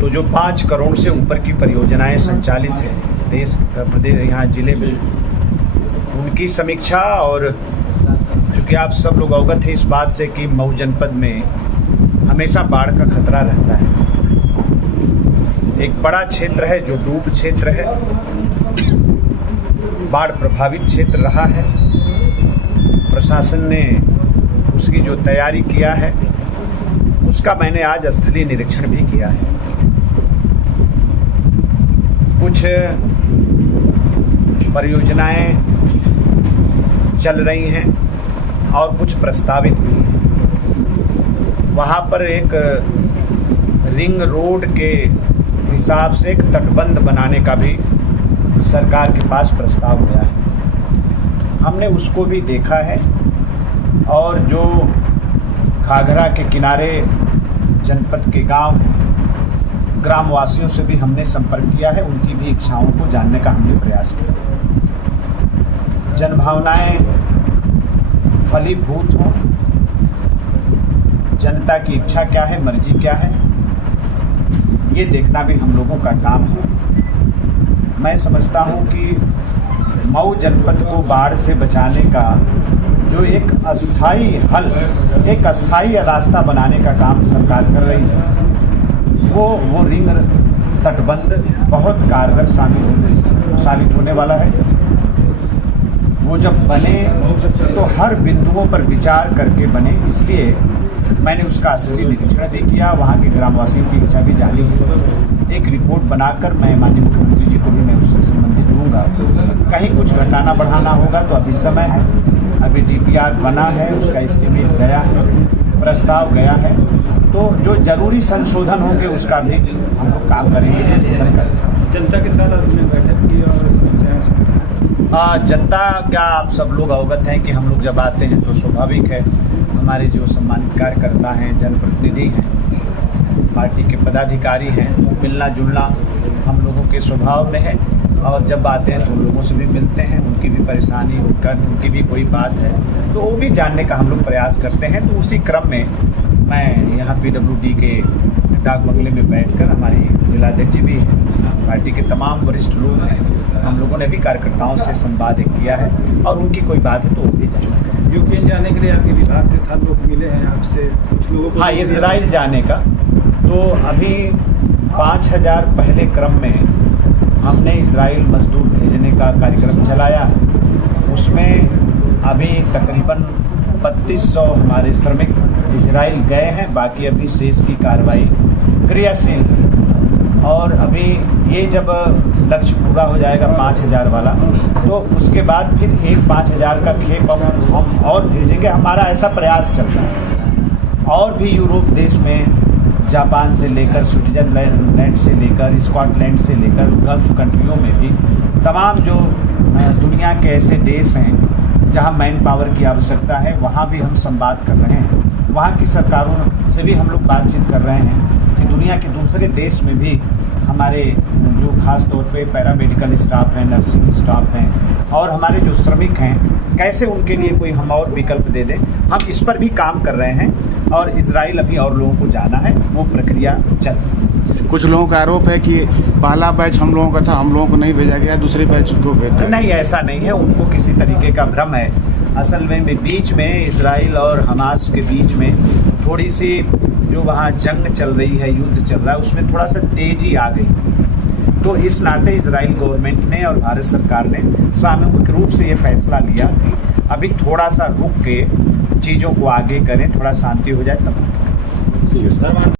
तो जो 5 करोड़ से ऊपर की परियोजनाएं संचालित हैं देश प्रदेश यहाँ जिले में, उनकी समीक्षा। और चूँकि आप सब लोग अवगत हैं इस बात से कि मऊ जनपद में हमेशा बाढ़ का खतरा रहता है। एक बड़ा क्षेत्र है जो डूब क्षेत्र है, बाढ़ प्रभावित क्षेत्र रहा है। प्रशासन ने उसकी जो तैयारी किया है उसका मैंने आज स्थलीय निरीक्षण भी किया है। कुछ परियोजनाएं चल रही हैं और कुछ प्रस्तावित भी हैं। वहाँ पर एक रिंग रोड के हिसाब से एक तटबंध बनाने का भी सरकार के पास प्रस्ताव गया है। हमने उसको भी देखा है और जो घाघरा के किनारे जनपद के गांव ग्रामवासियों से भी हमने संपर्क किया है, उनकी भी इच्छाओं को जानने का हमने प्रयास किया। जनभावनाएं फलीभूत हों, जनता की इच्छा क्या है, मर्जी क्या है, ये देखना भी हम लोगों का काम है। मैं समझता हूँ कि मऊ जनपद को बाढ़ से बचाने का जो एक अस्थाई हल, एक अस्थाई रास्ता बनाने का काम सरकार कर रही है, वो रिंग तटबंध बहुत कारगर साबित होने वाला है। वो जब बने तो हर बिंदुओं पर विचार करके बने, इसलिए मैंने उसका स्थलीय निरीक्षण भी किया, वहाँ के ग्रामवासियों की इच्छा भी जानी है। एक रिपोर्ट बनाकर मैं माननीय मुख्यमंत्री जी को भी मैं उससे संबंधित दूंगा। कहीं कुछ घटाना बढ़ाना होगा तो अभी समय है, अभी DPR बना है, उसका एस्टीमेट गया है, प्रस्ताव गया है, तो जो जरूरी संशोधन होंगे उसका भी हम लोग काम करेंगे, संशोधन करेंगे। जनता के साथ आपने बैठक की और समस्याएं सुनी? जनता क्या आप सब लोग अवगत हैं कि हम लोग जब आते हैं तो स्वाभाविक है हमारे जो सम्मानित कार्यकर्ता हैं, जनप्रतिनिधि हैं, पार्टी के पदाधिकारी हैं, मिलना जुलना हम लोगों के स्वभाव में है। और जब आते हैं तो उन लोगों से भी मिलते हैं, उनकी भी परेशानी उनकी भी कोई बात है तो वो भी जानने का हम लोग प्रयास करते हैं। तो उसी क्रम में मैं यहाँ PWD के डाक बंगले में बैठकर, हमारी जिलाध्यक्ष जी भी हैं, पार्टी के तमाम वरिष्ठ लोग हैं, हम लोगों ने भी कार्यकर्ताओं से संवाद किया है और उनकी कोई बात है तो वो भी जानना है। यूक्रेन जाने के लिए आपके विभाग से था लोग मिले हैं आपसे, कुछ लोगों को? हाँ, इजराइल जाने का तो अभी 5000 पहले क्रम में हमने इजराइल मजदूर भेजने का कार्यक्रम चलाया है। उसमें अभी तकरीबन 3200 हमारे श्रमिक इजराइल गए हैं, बाकी अभी शेष की कार्रवाई क्रियाशील है। और अभी ये जब लक्ष्य पूरा हो जाएगा 5000 वाला, तो उसके बाद फिर एक 5000 का खेप हम और भेजेंगे। हमारा ऐसा प्रयास चल रहा है। और भी यूरोप देश में, जापान से लेकर स्विट्जरलैंड से लेकर स्कॉटलैंड से लेकर गल्फ कंट्रियों में भी तमाम जो दुनिया के ऐसे देश हैं जहां मैन पावर की आवश्यकता है, वहां भी हम संवाद कर रहे हैं। वहां की सरकारों से भी हम लोग बातचीत कर रहे हैं कि दुनिया के दूसरे देश में भी हमारे जो खास तौर पे पैरामेडिकल स्टाफ हैं, नर्सिंग स्टाफ हैं और हमारे जो श्रमिक हैं, कैसे उनके लिए कोई हम और विकल्प दे दें। हम इस पर भी काम कर रहे हैं और इजराइल अभी और लोगों को जाना है, वो प्रक्रिया चल रही है। कुछ लोगों का आरोप है कि पहला बैच हम लोगों का था, हम लोगों को नहीं भेजा गया, दूसरे बैच को भेजा। नहीं, ऐसा नहीं है, उनको किसी तरीके का भ्रम है। असल में बीच में इजराइल और हमास के बीच में थोड़ी सी जो वहाँ जंग चल रही है, युद्ध चल रहा है, उसमें थोड़ा सा तेजी आ गई थी। तो इस नाते इजराइल गवर्नमेंट ने और भारत सरकार ने सामूहिक रूप से ये फैसला लिया कि अभी थोड़ा सा रुक के चीज़ों को आगे करें, थोड़ा शांति हो जाए तब।